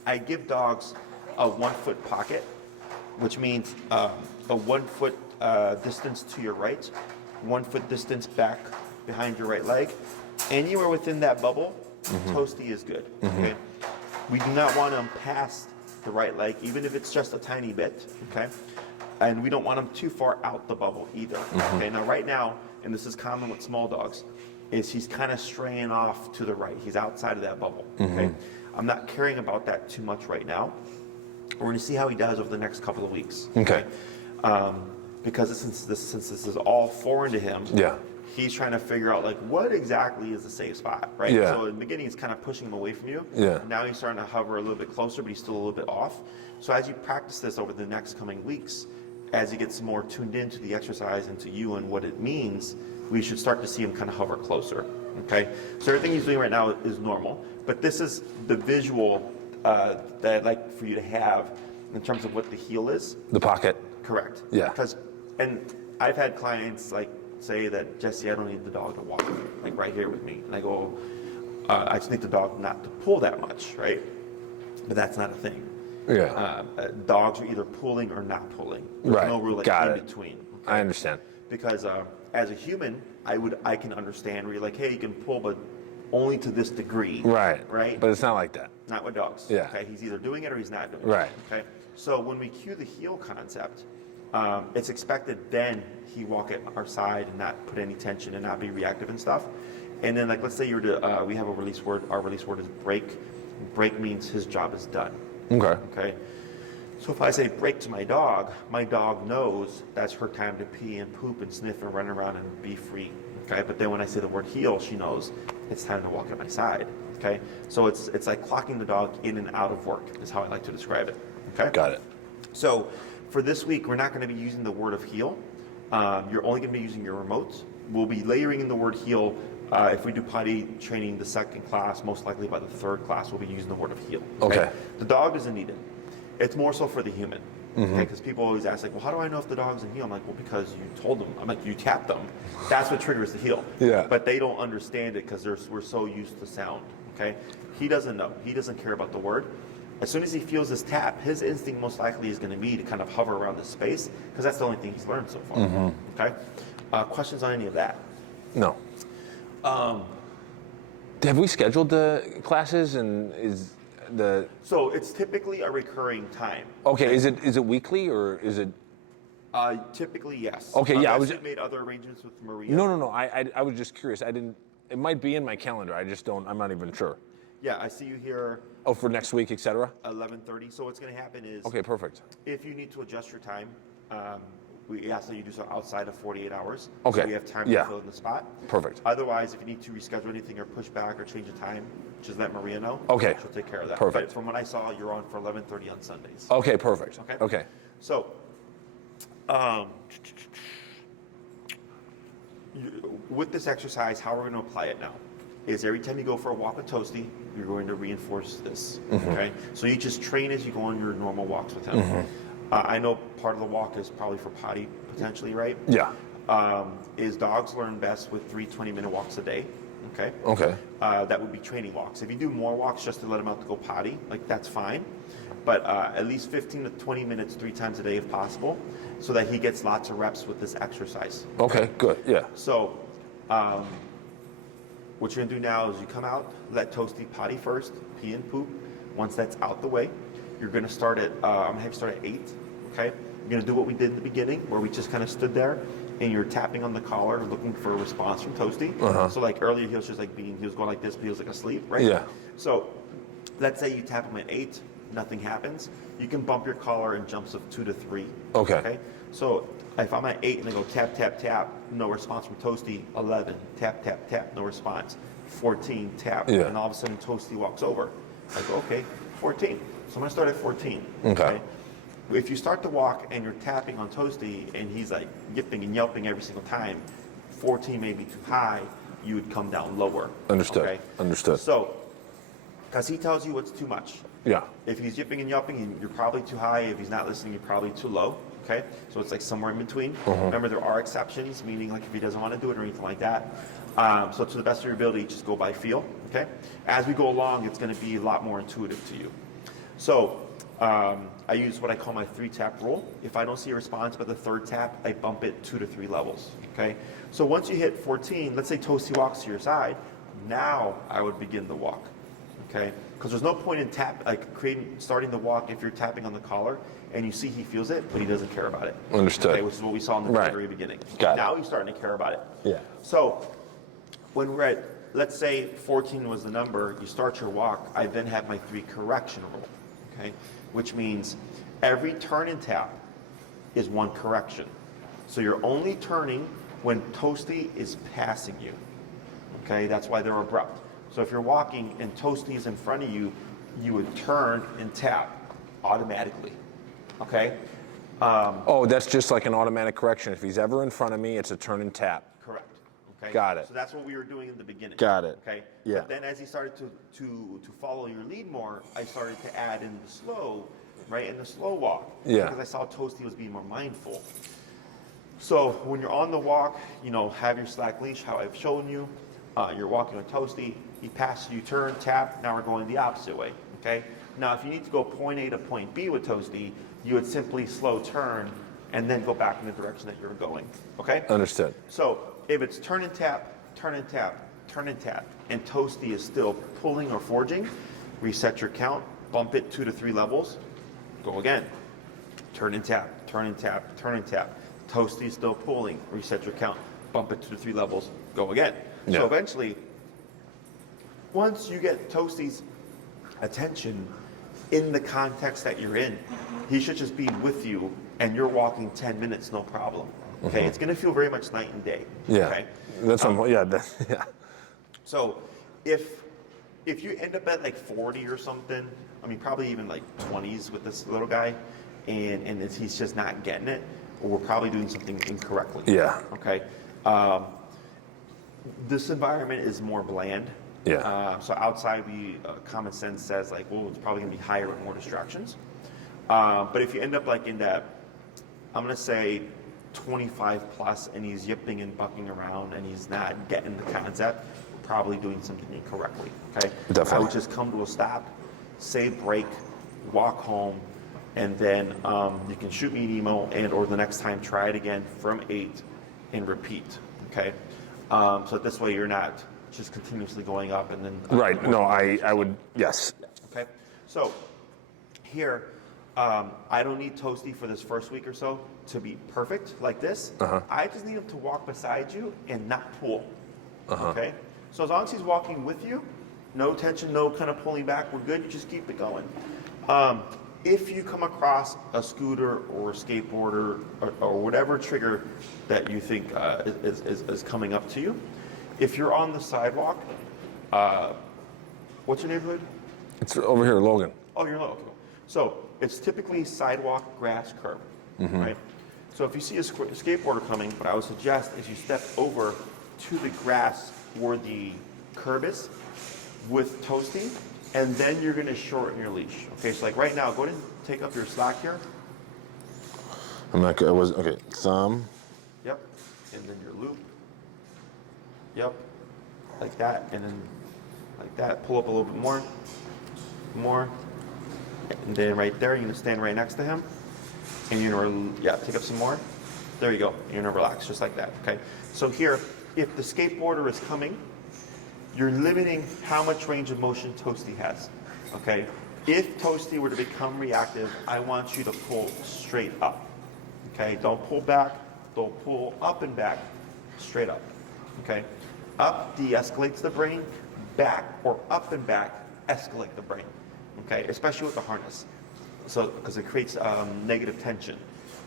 I give dogs a 1 foot pocket, which means a 1 foot distance to your right, 1 foot distance back behind your right leg. Anywhere within that bubble, Toasty is good. Okay. We do not want him past the right leg, even if it's just a tiny bit. Okay. And we don't want him too far out the bubble either. Okay. Now, right now, and this is common with small dogs, is he's kind of straying off to the right. He's outside of that bubble. Okay. I'm not caring about that too much right now. We're going to see how he does over the next couple of weeks. Okay. Because since this is all foreign to him, Yeah. he's trying to figure out like what exactly is the safe spot, right? Yeah. So in the beginning, it's kind of pushing him away from you. Yeah. Now he's starting to hover a little bit closer, but he's still a little bit off. So as you practice this over the next coming weeks, as he gets more tuned into the exercise and to you and what it means, we should start to see him kind of hover closer. Okay. So everything he's doing right now is normal, but this is the visual that I'd like for you to have in terms of what the heel is. The pocket. Correct. Yeah. Because, and I've had clients like say that, Jesse, I don't need the dog to walk, like right here with me. And I go, I just need the dog not to pull that much, right? But that's not a thing. Yeah. Dogs are either pulling or not pulling. There's Right. no real like, Got in it. between. I understand. Because as a human, I can understand where you're like, hey, you can pull, but only to this degree. Right. Right. But it's not like that. Not with dogs. Yeah. Okay. He's either doing it or he's not doing Right. it. Okay. So when we cue the heel concept, it's expected then he walk at our side and not put any tension and not be reactive and stuff. And then like let's say we have a release word. Our release word is break. Break means his job is done. Okay. Okay. So if I say break to my dog knows that's her time to pee and poop and sniff and run around and be free. Okay. But then when I say the word heel, she knows it's time to walk at my side. Okay. So it's like clocking the dog in and out of work is how I like to describe it. Okay. Got it. So for this week, we're not going to be using the word of heel. You're only going to be using your remotes. We'll be layering in the word heel. If we do potty training the second class, most likely by the third class, we'll be using the word of heel. Okay. The dog doesn't need it. It's more so for the human. Mm-hmm. Because people always ask, like, well, how do I know if the dog's in heel? I'm like, well, because you told them. I'm like, you tapped them. That's what triggers the heel. Yeah. But they don't understand it because we're so used to sound. Okay. He doesn't know. He doesn't care about the word. As soon as he feels this tap, his instinct most likely is going to be to kind of hover around the space because that's the only thing he's learned so far. Mm-hmm. Okay. Questions on any of that? No. Have we scheduled the classes and is the... So it's typically a recurring time. Okay, is it weekly or is it... Typically, yes. Okay, yeah, Unless you've made other arrangements with Maria. No. I was just curious. It might be in my calendar. I'm not even sure. Yeah, I see you here. Oh, for next week, etc. 11:30. So what's going to happen is, Okay, perfect. if you need to adjust your time, we ask that you do so outside of 48 hours. Okay. So we have time Yeah. to fill in the spot. Perfect. Otherwise, if you need to reschedule anything or push back or change the time, just let Maria know. Okay. She'll take care of that. Perfect. But from what I saw, you're on for 11:30 on Sundays. Okay, perfect. Okay. So, with this exercise, how we're going to apply it now is every time you go for a walk with Toasty, you're going to reinforce this. Mm-hmm. Okay. So you just train as you go on your normal walks with him. I know part of the walk is probably for potty potentially, right? Yeah. Is dogs learn best with 3 20-minute walks a day. Okay. Okay. That would be training walks. If you do more walks just to let him out to go potty, like that's fine. But at least 15 to 20 minutes 3 times a day if possible, so that he gets lots of reps with this exercise. Okay, good. Yeah. So what you're gonna do now is you come out, let Toasty potty first, pee and poop. Once that's out the way, you're gonna start at, I'm gonna have you start at 8, okay? You're gonna do what we did in the beginning, where we just kind of stood there, and you're tapping on the collar, looking for a response from Toasty. So like earlier, he was just like he was going like this, but he was like asleep, right? Yeah. So let's say you tap him at 8, nothing happens. You can bump your collar in jumps of 2 to 3. Okay. So if I'm at 8 and I go tap, tap, tap, no response from Toasty, 11, tap, tap, tap, no response, 14, tap, Yeah. and all of a sudden Toasty walks over. I go, okay, 14. So I'm gonna start at 14. Okay. If you start to walk and you're tapping on Toasty and he's like yipping and yelping every single time, 14 may be too high, you would come down lower. Understood. Okay? Understood. So, because he tells you what's too much. Yeah. If he's yipping and yelping, you're probably too high. If he's not listening, you're probably too low. Okay? So it's like somewhere in between. Remember, there are exceptions, meaning like if he doesn't want to do it or anything like that. So to the best of your ability, just go by feel. Okay? As we go along, it's going to be a lot more intuitive to you. So I use what I call my 3-tap rule. If I don't see a response by the 3rd tap, I bump it 2 to 3 levels. Okay? So once you hit 14, let's say Toasty walks to your side, now I would begin the walk. Okay? Because there's no point in starting the walk if you're tapping on the collar and you see he feels it, but he doesn't care about it. Understood. Okay, which is what we saw in the Right. very beginning. Got it. Now he's starting to care about it. Yeah. So when we're at, let's say 14 was the number, you start your walk, I then have my 3 correction rule. Okay? Which means every turn and tap is 1 correction. So you're only turning when Toasty is passing you. Okay? That's why they're abrupt. So if you're walking and Toasty is in front of you, you would turn and tap automatically. Okay? Oh, that's just like an automatic correction. If he's ever in front of me, it's a turn and tap. Correct. Okay? Got it. So that's what we were doing in the beginning. Got it. Okay? Yeah. But then as he started to follow your lead more, I started to add in the slow, right? In the slow walk. Yeah. Because I saw Toasty was being more mindful. So when you're on the walk, have your slack leash, how I've shown you. You're walking with Toasty. He passes you, turn, tap. Now we're going the opposite way, okay? Now, if you need to go point A to point B with Toasty, you would simply slow turn and then go back in the direction that you're going, okay? Understood. So if it's turn and tap, turn and tap, turn and tap, and Toasty is still pulling or forging, reset your count, bump it 2 to 3 levels, go again. Turn and tap, turn and tap, turn and tap. Toasty is still pulling, reset your count, bump it 2 to 3 levels, go again. Yeah. So eventually, once you get Toasty's attention in the context that you're in, he should just be with you and you're walking 10 minutes, no problem. Okay, it's gonna feel very much night and day. Yeah, Okay? that's yeah. So if you end up at like 40 or something, I mean probably even like 20s with this little guy, and he's just not getting it, or we're probably doing something incorrectly. Yeah. Okay. This environment is more bland. Yeah. So outside, common sense says like, well, it's probably gonna be higher with more distractions. But if you end up like in that, I'm gonna say 25 plus, and he's yipping and bucking around, and he's not getting the concept, we're probably doing something incorrectly. Okay. Definitely. I would just come to a stop, say break, walk home, and then you can shoot me an email, and or the next time try it again from 8 and repeat. Okay. So this way you're not just continuously going up and then Right. No, I would. Yes. Okay. So here, I don't need Toasty for this first week or so to be perfect like this. I just need him to walk beside you and not pull. Okay. So as long as he's walking with you, no tension, no kind of pulling back, we're good. You just keep it going. If you come across a scooter or a skateboarder or whatever trigger that you think is coming up to you, if you're on the sidewalk, what's your neighborhood? It's over here, Logan. Oh, you're low. Okay. So it's typically sidewalk, grass, curb, right? So if you see a skateboarder coming, what I would suggest is you step over to the grass where the curb is with Toasty, and then you're going to shorten your leash. Okay, so like right now, go ahead and take up your slack here. I'm not good. I was okay. Thumb. Yep. And then your loop. Yep. Like that, and then like that. Pull up a little bit more. More. And then right there, you're going to stand right next to him. And you're going to, take up some more. There you go. You're going to relax just like that, okay? So here, if the skateboarder is coming, you're limiting how much range of motion Toasty has, okay? If Toasty were to become reactive, I want you to pull straight up, okay? Don't pull back, don't pull up and back, straight up, okay? Up de-escalates the brain, back or up and back escalate the brain, okay? Especially with the harness, so because it creates negative tension.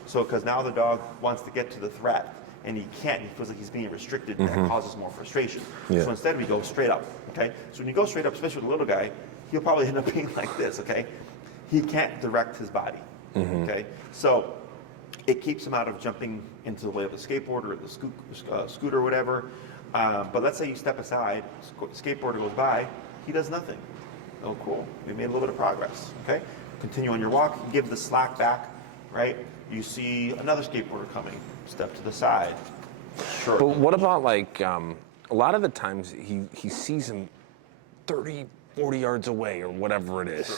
So because now the dog wants to get to the threat, and he can't, he feels like he's being restricted, and that causes more frustration. Yeah. So instead we go straight up, okay? So when you go straight up, especially with a little guy, he'll probably end up being like this, okay? He can't direct his body, okay? So it keeps him out of jumping into the way of the skateboarder or the scooter or whatever. But let's say you step aside, skateboarder goes by, he does nothing. Oh, cool, we made a little bit of progress, okay? Continue on your walk, give the slack back, right? You see another skateboarder coming, step to the side. Sure. But what about like a lot of the times he sees him 30, 40 yards away or whatever it is. Sure.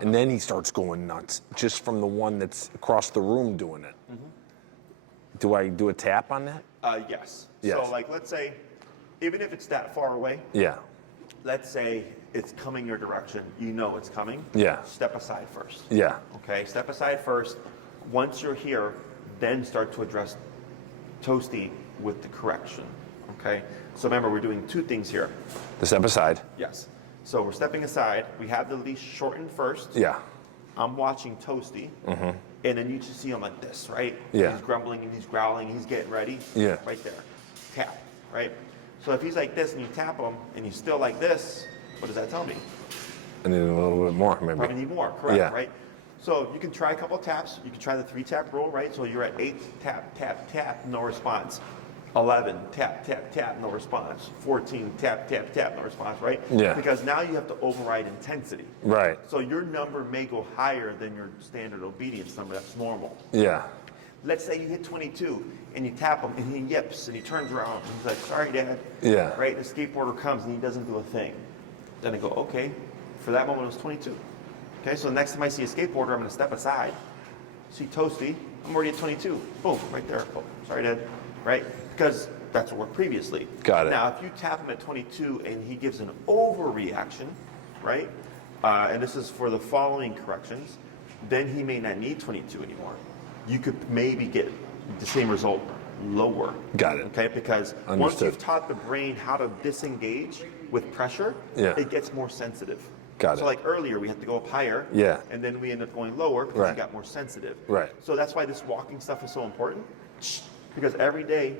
And then he starts going nuts just from the one that's across the room doing it. Do I do a tap on that? Yes. Yes. So like let's say, even if it's that far away, Yeah. let's say it's coming your direction, you know it's coming. Yeah. Step aside first. Yeah. Okay, step aside first. Once you're here, then start to address Toasty with the correction. Okay, so remember we're doing two things here. The step aside. Yes. So we're stepping aside. We have the leash shortened first. Yeah. I'm watching Toasty, and then you just see him like this, right? Yeah. He's grumbling and he's growling. He's getting ready. Yeah. Right there. Tap. Right. So if he's like this and you tap him and he's still like this, what does that tell me? And then a little bit more, maybe. Probably need more. Correct. Yeah. Right. So you can try a couple of taps. You can try the 3-tap rule, right? So you're at 8, tap, tap, tap, no response. 11, tap, tap, tap, no response. 14, tap, tap, tap, no response, right? Yeah. Because now you have to override intensity. Right. So your number may go higher than your standard obedience number. That's normal. Yeah. Let's say you hit 22 and you tap him and he yips and he turns around and he's like, sorry, Dad. Yeah. Right? The skateboarder comes and he doesn't do a thing. Then I go, okay, for that moment it was 22. Okay, so the next time I see a skateboarder, I'm going to step aside, see Toasty, I'm already at 22. Boom, right there. Oh, sorry, Dad. Right? Because that's what worked previously. Got it. Now, if you tap him at 22 and he gives an overreaction, right? And this is for the following corrections, then he may not need 22 anymore. You could maybe get the same result lower. Got it. Okay, because once Understood. you've taught the brain how to disengage with pressure, Yeah. it gets more sensitive. Got So it. like earlier, we had to go up higher, Yeah. and then we end up going lower because Right. it got more sensitive. Right. So that's why this walking stuff is so important, because every day,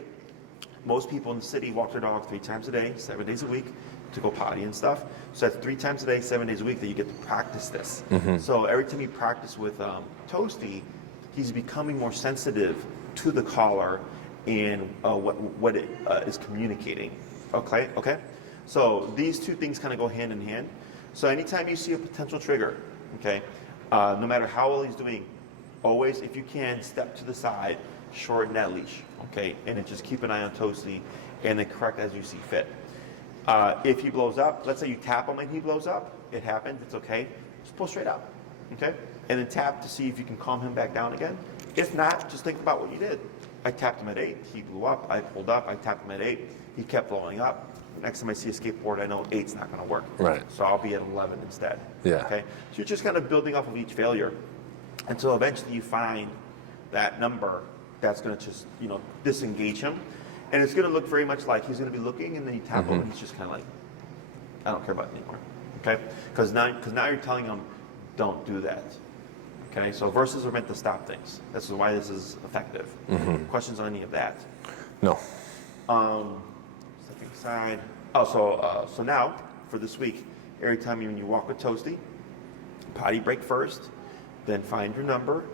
most people in the city walk their dog 3 times a day, 7 days a week, to go potty and stuff. So that's 3 times a day, 7 days a week that you get to practice this. So every time you practice with Toasty, he's becoming more sensitive to the collar and what it is communicating. Okay. So these two things kind of go hand in hand. So anytime you see a potential trigger, okay, no matter how well he's doing, always, if you can, step to the side, shorten that leash, okay, and then just keep an eye on Toasty, and then correct as you see fit. If he blows up, let's say you tap him and he blows up, it happens, it's okay, just pull straight up, okay, and then tap to see if you can calm him back down again. If not, just think about what you did. I tapped him at 8, he blew up, I pulled up, I tapped him at 8, he kept blowing up. Next time I see a skateboard, I know 8's not going to work. Right. So I'll be at 11 instead. Yeah. Okay. So you're just kind of building off of each failure until eventually you find that number that's going to just, disengage him. And it's going to look very much like he's going to be looking and then you tap him and he's just kind of like, I don't care about it anymore. Okay. Because now you're telling him, don't do that. Okay. So verses are meant to stop things. This is why this is effective. Questions on any of that? No. Stepping aside. Oh, so now for this week, every time when you walk with Toasty, potty break first, then find your number,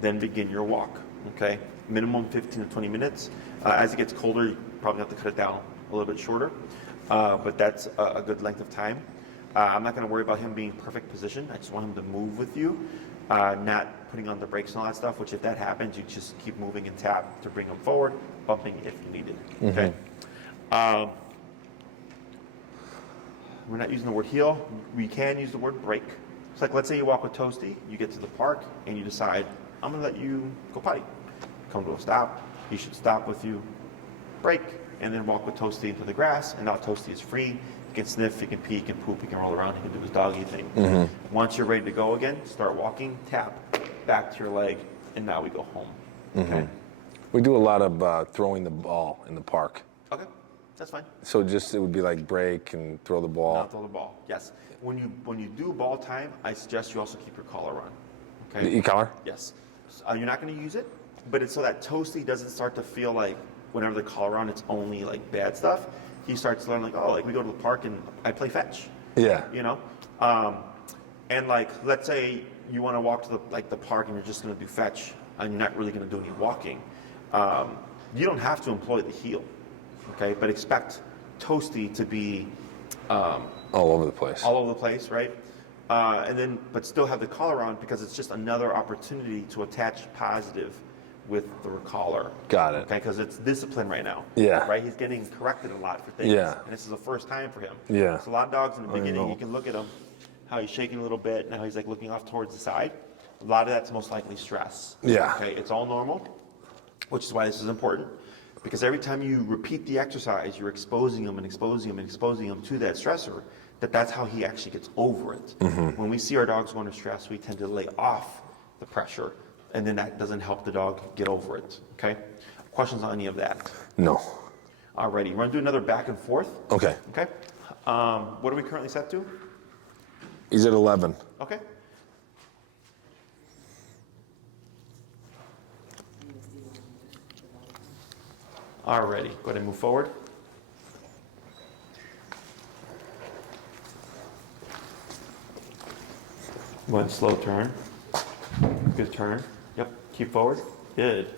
then begin your walk. Okay, minimum 15 to 20 minutes. As it gets colder, you probably have to cut it down a little bit shorter, but that's a good length of time. I'm not going to worry about him being perfect position. I just want him to move with you, not putting on the brakes and all that stuff. Which, if that happens, you just keep moving and tap to bring him forward, bumping if you need it. Okay. We're not using the word heel. We can use the word break. It's like, let's say you walk with Toasty, you get to the park, and you decide, I'm going to let you go potty. Come to a stop. He should stop with you, break, and then walk with Toasty into the grass, and now Toasty is free. He can sniff, he can pee, he can poop, he can roll around, he can do his doggy thing. Once you're ready to go again, start walking, tap, back to your leg, and now we go home. Okay? We do a lot of throwing the ball in the park. Okay, that's fine. So it would be like break and throw the ball. Not throw the ball. Yes. When you do ball time, I suggest you also keep your collar on. Okay. The e-collar? Yes. You're not going to use it, but it's so that Toasty doesn't start to feel like whenever the collar on, it's only like bad stuff. He starts to learn like, oh, like we go to the park and I play fetch. Yeah. And like let's say you want to walk to the park and you're just going to do fetch and you're not really going to do any walking. You don't have to employ the heel, okay? But expect Toasty to be All over the place. all over the place, right? But still have the collar on because it's just another opportunity to attach positive with the collar. Got it. Okay, because it's discipline right now. Yeah. Right? He's getting corrected a lot for things. Yeah. And this is the first time for him. Yeah. So a lot of dogs in the beginning, know. you can look at him, how he's shaking a little bit, and how he's like looking off towards the side. A lot of that's most likely stress. Yeah. Okay, it's all normal, which is why this is important. Because every time you repeat the exercise, you're exposing him and exposing him and exposing him to that stressor, that's how he actually gets over it. When we see our dogs going to stress, we tend to lay off the pressure, and then that doesn't help the dog get over it, okay? Questions on any of that? No. Alrighty, we're gonna do another back and forth, Okay. okay? What are we currently set to? He's at 11. Okay. Alrighty, go ahead and move forward. One slow turn. Good turn. Yep, keep forward. Good.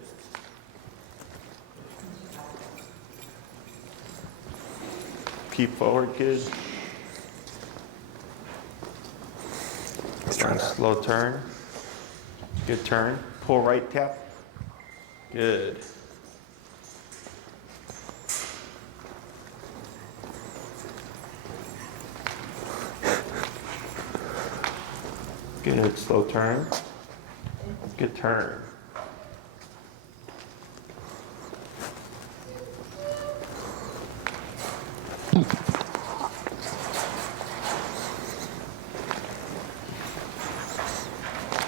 Keep forward, good. He's trying to. Slow turn. Good turn. Pull right, tap. Good. Good, slow turn. Good turn.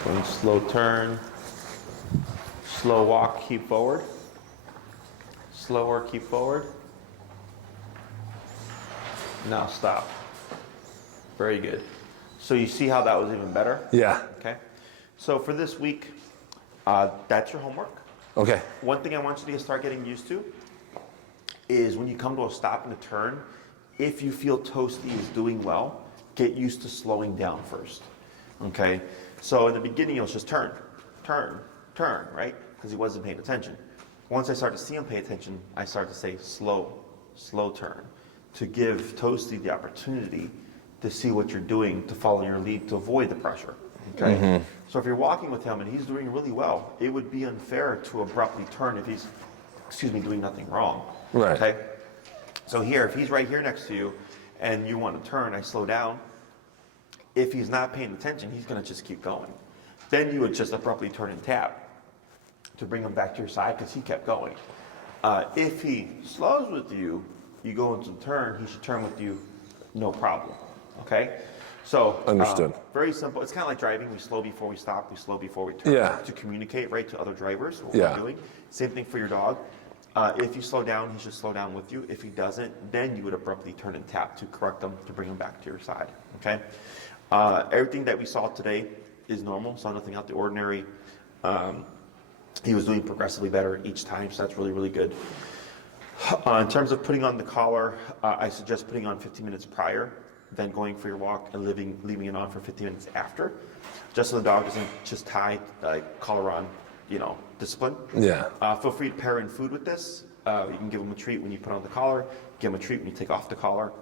One slow turn. Slow walk, keep forward. Slower, keep forward. Now stop. Very good. So you see how that was even better? Yeah. Okay. So for this week, that's your homework. Okay. One thing I want you to start getting used to is when you come to a stop and a turn, if you feel Toasty is doing well, get used to slowing down first. Okay. So in the beginning, it was just turn, turn, turn, right? Because he wasn't paying attention. Once I started to see him pay attention, I started to say slow, slow turn, to give Toasty the opportunity to see what you're doing, to follow your lead, to avoid the pressure. Okay. So if you're walking with him and he's doing really well, it would be unfair to abruptly turn if he's, doing nothing wrong. Right. Okay. So here, if he's right here next to you and you want to turn, I slow down. If he's not paying attention, he's going to just keep going. Then you would just abruptly turn and tap to bring him back to your side because he kept going. If he slows with you, you go into the turn, he should turn with you, no problem. Okay? So, Understood. Very simple. It's kind of like driving. We slow before we stop, we slow before we turn. Yeah. To communicate, right, to other drivers what Yeah. we're doing. Same thing for your dog. If you slow down, he should slow down with you. If he doesn't, then you would abruptly turn and tap to correct him, to bring him back to your side. Okay? Everything that we saw today is normal, so nothing out the ordinary. He was doing progressively better each time, so that's really, really good. In terms of putting on the collar, I suggest putting on 15 minutes prior, then going for your walk and leaving it on for 15 minutes after, just so the dog doesn't just tie collar on, discipline. Yeah. Feel free to pair in food with this. You can give him a treat when you put on the collar, give him a treat when you take off the collar.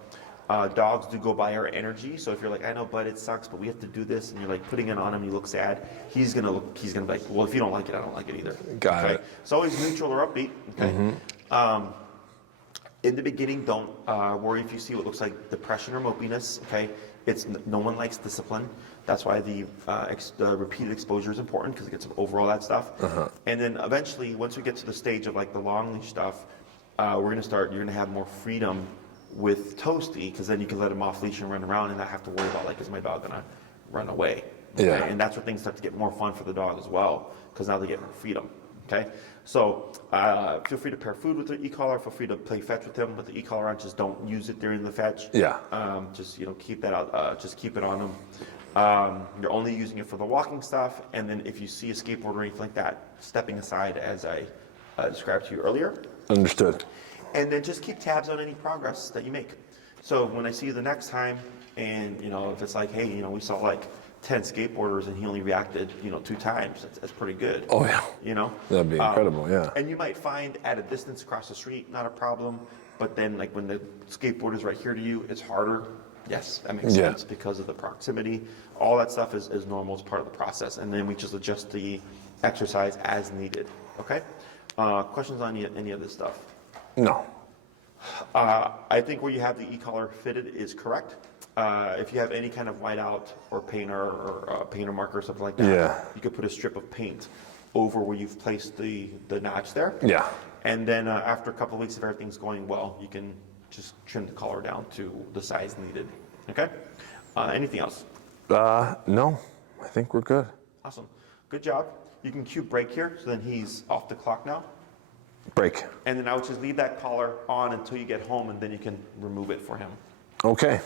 Dogs do go by our energy, so if you're like, I know, bud, it sucks, but we have to do this, and you're like putting it on him, you look sad, he's gonna be like, well, if you don't like it, I don't like it either. Got it. It's always neutral or upbeat. Okay. In the beginning, don't worry if you see what looks like depression or mopiness. Okay, no one likes discipline. That's why the repeated exposure is important because it gets over all that stuff. And then eventually, once we get to the stage of like the long leash stuff, you're gonna have more freedom with Toasty, because then you can let him off leash and run around and not have to worry about is my dog gonna run away? Okay? Yeah. And that's where things start to get more fun for the dog as well, because now they get more freedom. Okay, so feel free to pair food with the e-collar. Feel free to play fetch with him with the e-collar on. Just don't use it during the fetch. Yeah. Just keep that out. Just keep it on him. You're only using it for the walking stuff, and then if you see a skateboard or anything like that, stepping aside as I described to you earlier. Understood. And then just keep tabs on any progress that you make. So when I see you the next time, and if it's like, hey, we saw like 10 skateboarders and he only reacted, 2 times, that's pretty good. Oh yeah. That'd be incredible. Yeah. And you might find at a distance across the street, not a problem. But then like when the skateboard is right here to you, it's harder. Yes, that makes sense because of the proximity. All that stuff is normal. It's part of the process. And then we just adjust the exercise as needed. Okay? Questions on any of this stuff? No. I think where you have the e-collar fitted is correct. If you have any kind of whiteout or painter or painter marker or something like that, you could put a strip of paint over where you've placed the notch there. Yeah. And then after a couple of weeks, if everything's going well, you can just trim the collar down to the size needed. Okay? Anything else? No. I think we're good. Awesome. Good job. You can cue break here, so then he's off the clock now. Break. And then I would just leave that collar on until you get home, and then you can remove it for him. Okay.